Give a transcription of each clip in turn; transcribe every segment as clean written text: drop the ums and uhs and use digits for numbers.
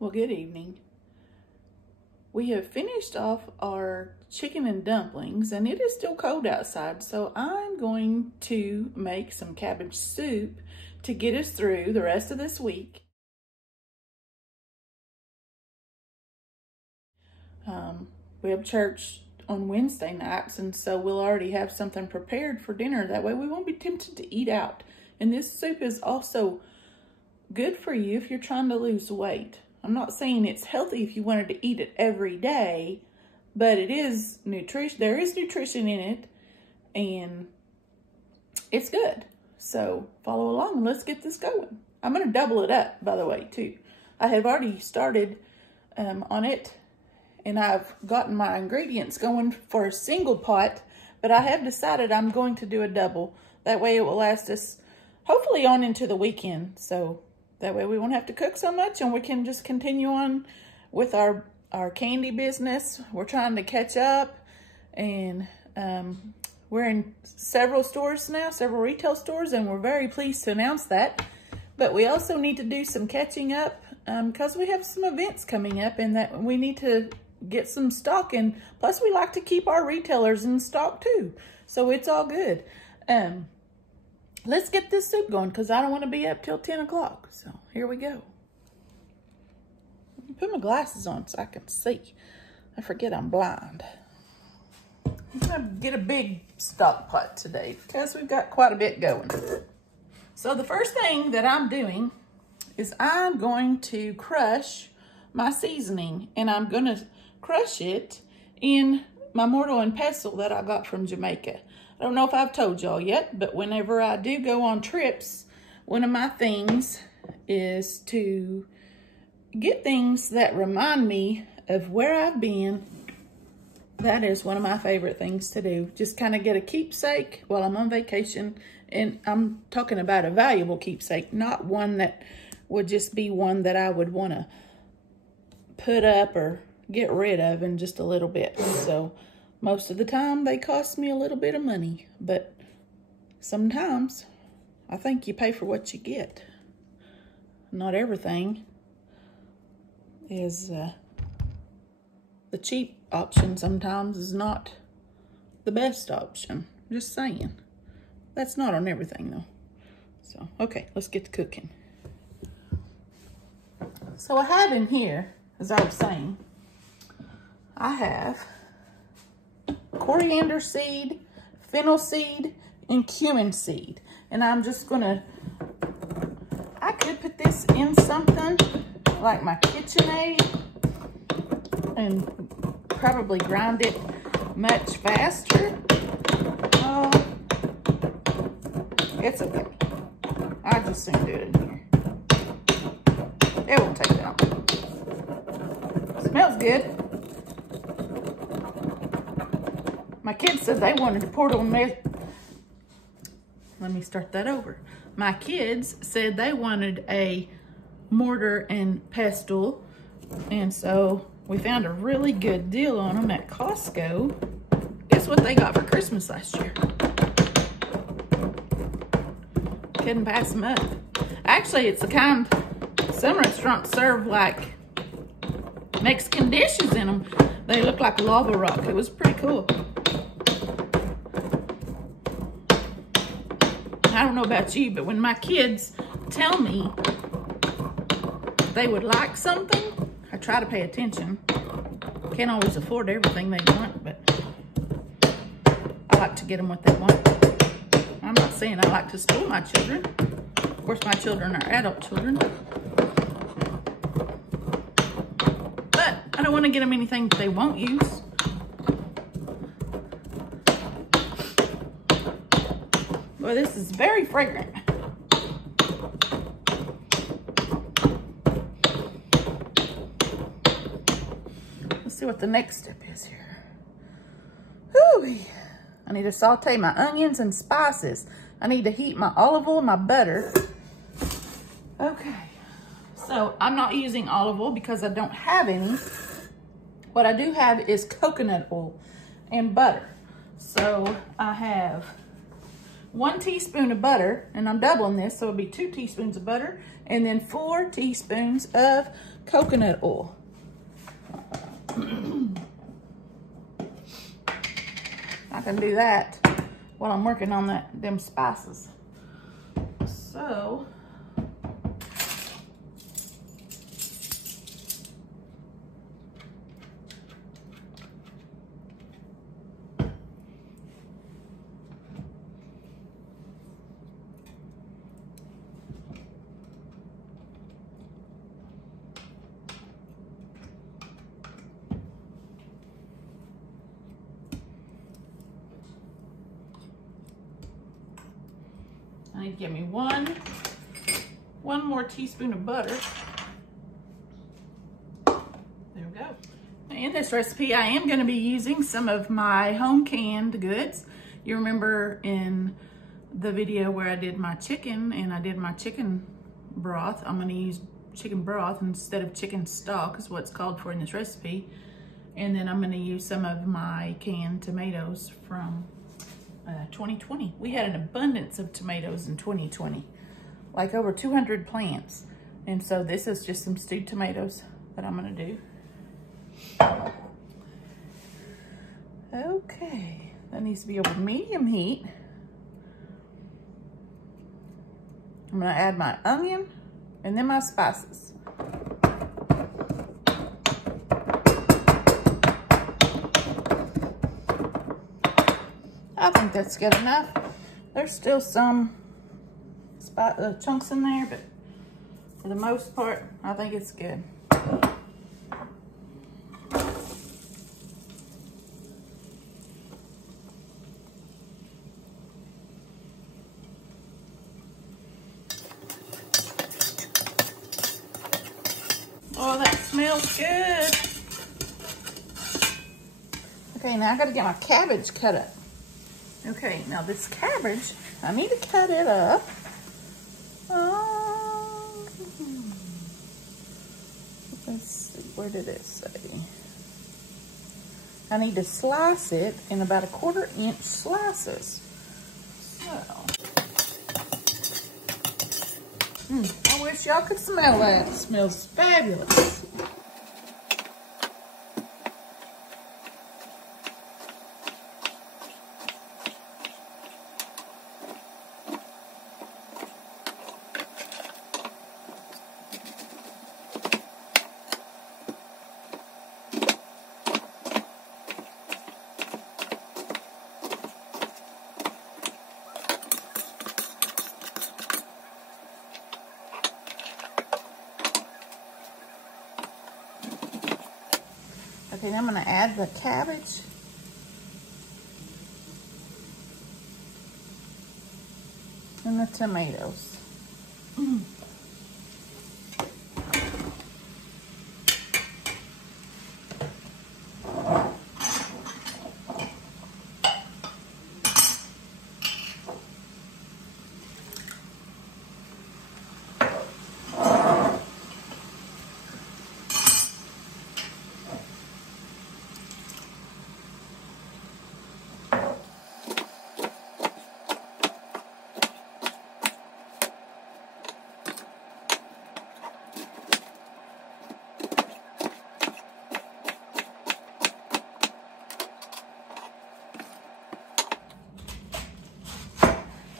Well, good evening. We have finished off our chicken and dumplings, and it is still cold outside, so I'm going to make some cabbage soup to get us through the rest of this week. We have church on Wednesday nights, and so we'll already have something prepared for dinner. That way we won't be tempted to eat out. And this soup is also good for you if you're trying to lose weight. I'm not saying it's healthy if you wanted to eat it every day, but it is nutrition. There is nutrition in it, and it's good. So follow along and let's get this going. I'm going to double it up, by the way, too. I have already started on it, and I've gotten my ingredients going for a single pot, but I have decided I'm going to do a double. That way it will last us hopefully on into the weekend. So that way we won't have to cook so much, and we can just continue on with our candy business. We're trying to catch up, and we're in several stores now, several retail stores, and we're very pleased to announce that. But we also need to do some catching up because we have some events coming up, and that we need to get some stock in. Plus, we like to keep our retailers in stock too, so it's all good. Let's get this soup going because I don't want to be up till 10 o'clock. So here we go. Put my glasses on so I can see. I forget I'm blind. I'm going to get a big stock pot today because we've got quite a bit going. So the first thing that I'm doing is I'm going to crush my seasoning, and I'm going to crush it in my mortar and pestle that I got from Jamaica. I don't know if I've told y'all yet, but whenever I do go on trips, one of my things is to get things that remind me of where I've been. That is one of my favorite things to do. Just kind of get a keepsake while I'm on vacation. And I'm talking about a valuable keepsake, not one that would just be one that I would want to put up or get rid of in just a little bit. So most of the time they cost me a little bit of money, but sometimes I think you pay for what you get. Not everything is the cheap option. Sometimes is not the best option. Just saying. That's not on everything though. So, okay, let's get to cooking. So I have in here, as I was saying, I have coriander seed, fennel seed, and cumin seed. And I'm just gonna, I could put this in something like my KitchenAid and probably grind it much faster. It's okay. I just soon do it in here. It won't take that long. Smells good. My kids said they wanted to pour it on their... Let me start that over. My kids said they wanted a mortar and pestle, and so we found a really good deal on them at Costco. Guess what they got for Christmas last year? Couldn't pass them up. Actually, it's the kind some restaurants serve like Mexican dishes in them. They look like lava rock. It was pretty cool. I don't know about you, but when my kids tell me they would like something, I try to pay attention. Can't always afford everything they want, but I like to get them what they want. I'm not saying I like to spoil my children. Of course, my children are adult children. But I don't want to get them anything that they won't use. Well, this is very fragrant. Let's see what the next step is here. Whew. I need to saute my onions and spices. I need to heat my olive oil and my butter. Okay, so I'm not using olive oil because I don't have any. What I do have is coconut oil and butter. So I have 1 teaspoon of butter, and I'm doubling this, so it'll be 2 teaspoons of butter, and then 4 teaspoons of coconut oil. I can do that while I'm working on them spices. So, I need to give me one more teaspoon of butter. There we go. In this recipe, I am going to be using some of my home canned goods. You remember in the video where I did my chicken and I did my chicken broth, I'm going to use chicken broth instead of chicken stock is what's called for in this recipe. And then I'm going to use some of my canned tomatoes from 2020. We had an abundance of tomatoes in 2020, like over 200 plants. And so this is just some stewed tomatoes that I'm going to do. Okay, that needs to be over medium heat. I'm going to add my onion and then my spices. I think that's good enough. There's still some chunks in there, but for the most part, I think it's good. Oh, that smells good. Okay, now I gotta get my cabbage cut up. Okay, now this cabbage, I need to cut it up. Let's see, where did it say? I need to slice it in about 1/4 inch slices. So, I wish y'all could smell that. It smells fabulous. Okay, now I'm going to add the cabbage. And the tomatoes.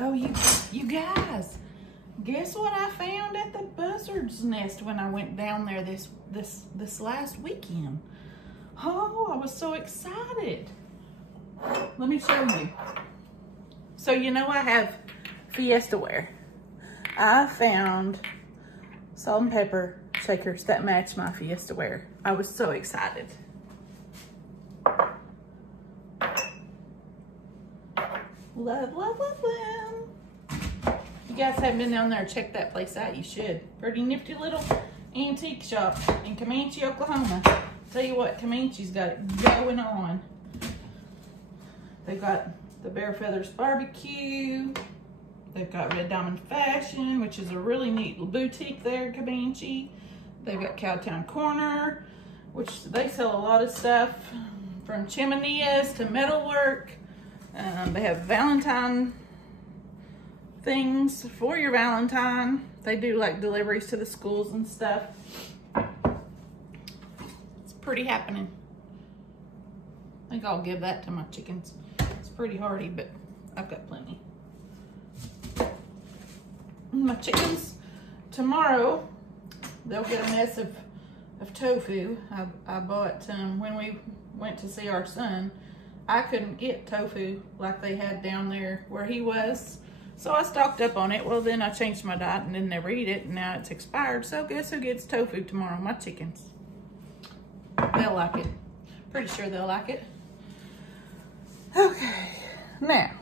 Oh, you guys, guess what I found at the buzzard's nest when I went down there this last weekend? Oh, I was so excited. Let me show you. So you know I have Fiesta ware. I found salt and pepper shakers that match my Fiesta ware. I was so excited. Love, love, love them. If you guys haven't been down there, check that place out. You should. Pretty nifty little antique shop in Comanche, Oklahoma. Tell you what, Comanche's got it going on. They've got the Bare Feathers Barbecue. They've got Red Diamond Fashion, which is a really neat boutique there in Comanche. They've got Cowtown Corner, which they sell a lot of stuff from chimeneas to metalwork. They have Valentine things for your Valentine. They do like deliveries to the schools and stuff. It's pretty happening. I think I'll give that to my chickens. It's pretty hearty, but I've got plenty. My chickens, tomorrow, they'll get a mess of tofu. I bought, when we went to see our son, I couldn't get tofu like they had down there where he was. So I stocked up on it. Well, then I changed my diet and didn't ever eat it. And now it's expired. So guess who gets tofu tomorrow? My chickens. They'll like it. Pretty sure they'll like it. Okay. Now,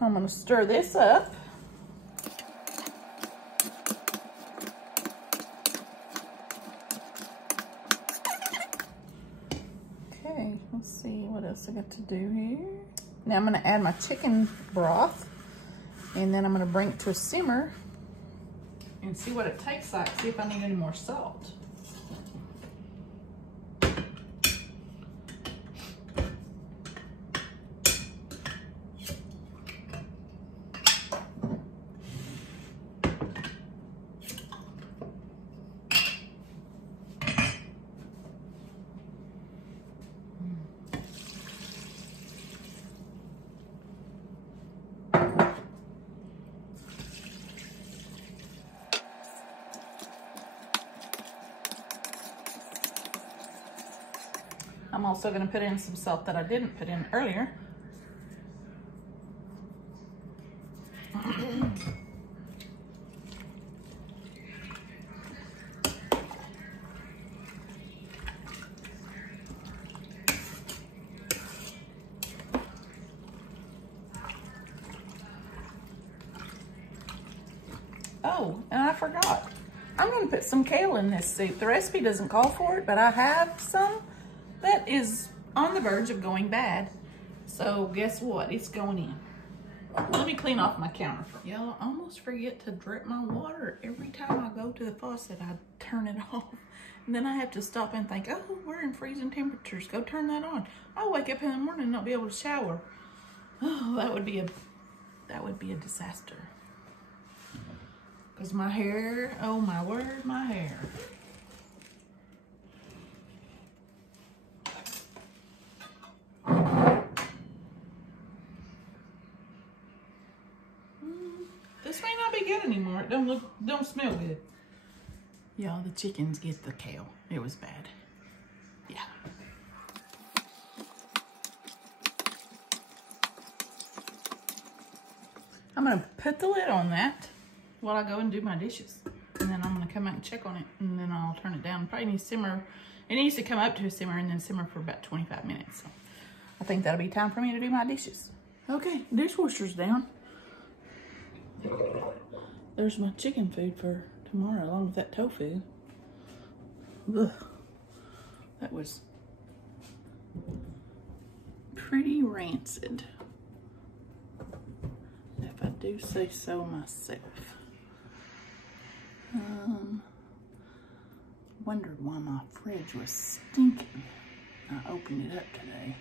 I'm going to stir this up. Okay, let's see what else I got to do here. Now I'm going to add my chicken broth, and then I'm going to bring it to a simmer and see what it tastes like, see if I need any more salt. I'm also going to put in some salt that I didn't put in earlier. Oh, and I forgot. I'm going to put some kale in this soup. The recipe doesn't call for it, but I have some that is on the verge of going bad. So guess what? It's going in. Let me clean off my counter. Y'all, I almost forget to drip my water. Every time I go to the faucet, I turn it off. And then I have to stop and think, oh, we're in freezing temperatures. Go turn that on. I'll wake up in the morning and not be able to shower. Oh, that would be a disaster. Because my hair, oh my word, my hair. This may not be good anymore. It don't smell good. Y'all, the chickens get the kale. It was bad. Yeah. I'm gonna put the lid on that while I go and do my dishes. And then I'm gonna come out and check on it, and then I'll turn it down. Probably needs to simmer. It needs to come up to a simmer and then simmer for about 25 minutes. So I think that'll be time for me to do my dishes. Okay, dishwasher's down. There's my chicken food for tomorrow along with that tofu. Ugh. That was pretty rancid, if I do say so myself. Wondered why my fridge was stinking. I opened it up today.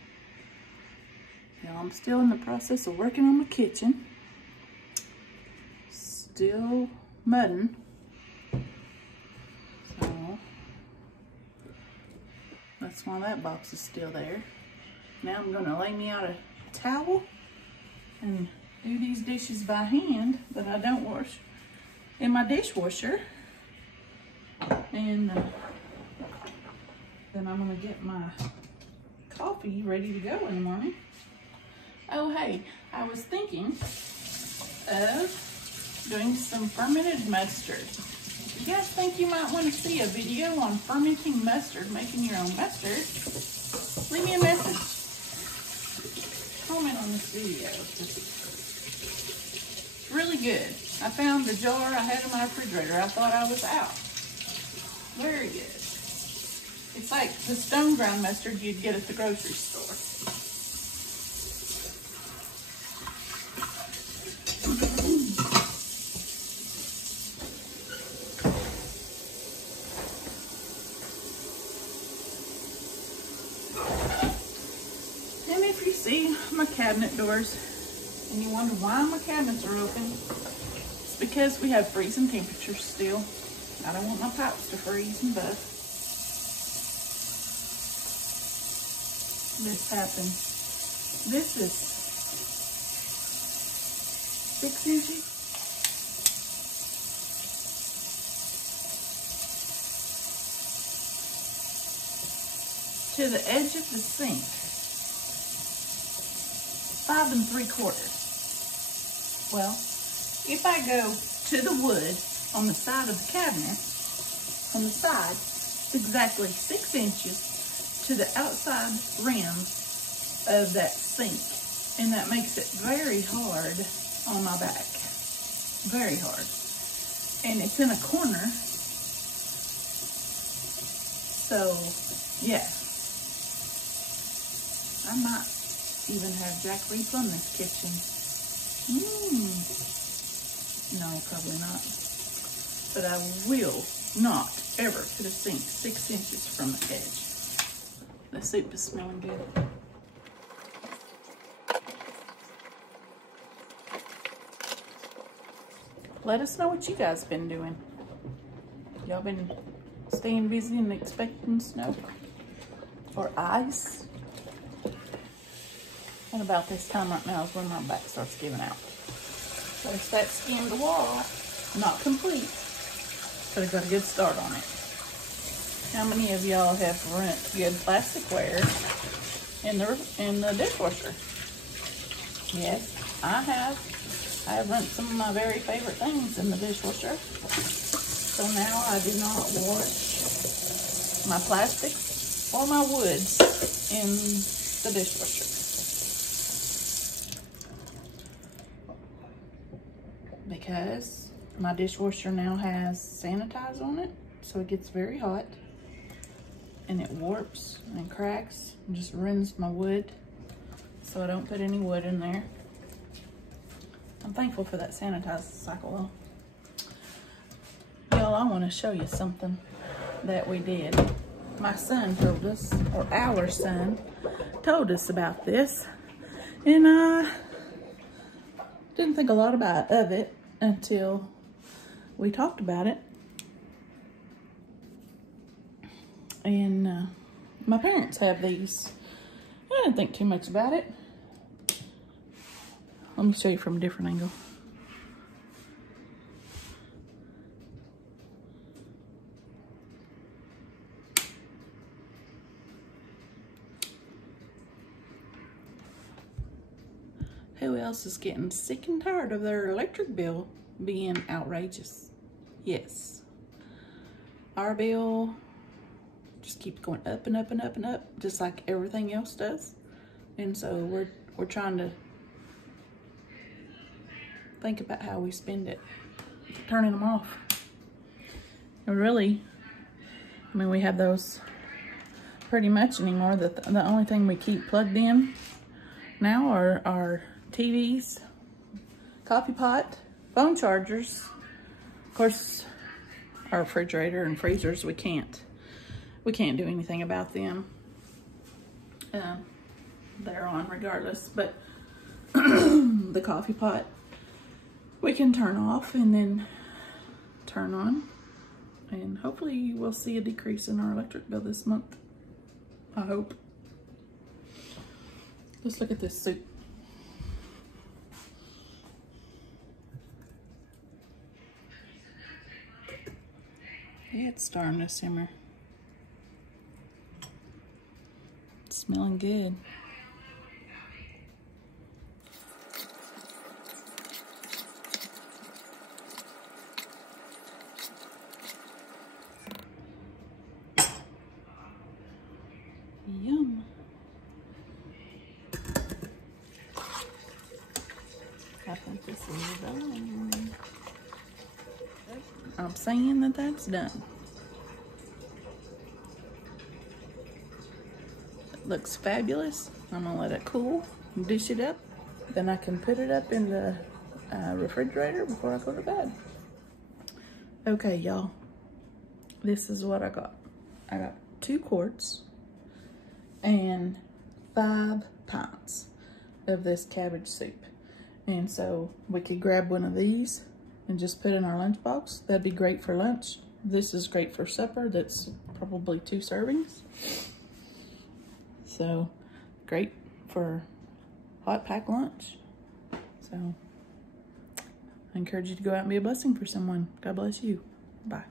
Now I'm still in the process of working on my kitchen. Still mudding. So that's why that box is still there. Now I'm gonna lay me out a towel and do these dishes by hand that I don't wash in my dishwasher. And then I'm gonna get my coffee ready to go in the morning. Oh hey, I was thinking of doing some fermented mustard. If you guys think you might want to see a video on fermenting mustard, making your own mustard, leave me a message. Comment on this video. It's really good. I found the jar I had in my refrigerator. I thought I was out. Very good. It's like the stone ground mustard you'd get at the grocery store. And if you see my cabinet doors And you wonder why my cabinets are open. It's because we have freezing temperatures still. I don't want my pipes to freeze and bust. This happened. This is 6 inches. To the edge of the sink. 5 3/4. Well, if I go to the wood on the side of the cabinet, on the side, it's exactly 6 inches to the outside rim of that sink. And that makes it very hard on my back. Very hard. And it's in a corner. So, yeah. I might even have Jack replumb this kitchen. No, probably not. But I will not ever put a sink 6 inches from the edge. The soup is smelling good. Let us know what you guys been doing. Y'all been staying busy and expecting snow or ice? And about this time right now is when my back starts giving out. There's that skinned wall, not complete, but I got a good start on it. How many of y'all have rent good plasticware in the dishwasher? Yes, I have. I have rent some of my very favorite things in the dishwasher. So now I do not wash my plastics or my woods in the dishwasher. Because my dishwasher now has sanitize on it, so it gets very hot and it warps and cracks and just ruins my wood, so I don't put any wood in there. I'm thankful for that sanitize cycle though. Y'all, I want to show you something that we did. My son told us, or our son told us about this, and I didn't think a lot of it until we talked about it. And my parents have these. I didn't think too much about it. Let me show you from a different angle. Who else is getting sick and tired of their electric bill being outrageous? Yes. Our bill just keeps going up and up and up and up, just like everything else does. And so we're trying to think about how we spend it, turning them off. And really, I mean, we have those pretty much anymore. The only thing we keep plugged in now are our TVs, coffee pot, phone chargers. Of course, our refrigerator and freezers, we can't do anything about them. They're on regardless, but the coffee pot we can turn off and then turn on, and hopefully we'll see a decrease in our electric bill this month. I hope. Let's look at this soup. Yeah, it's starting to simmer. It's smelling good. Yum. I think this is done. I'm saying that that's done. It looks fabulous. I'm gonna let it cool and dish it up. Then I can put it up in the refrigerator before I go to bed. Okay, y'all. This is what I got. I got 2 quarts and 5 pints of this cabbage soup. And so we could grab one of these and just put in our lunchbox. That'd be great for lunch. This is great for supper. That's probably 2 servings. So great for hot pack lunch. So I encourage you to go out and be a blessing for someone. God bless you. Bye.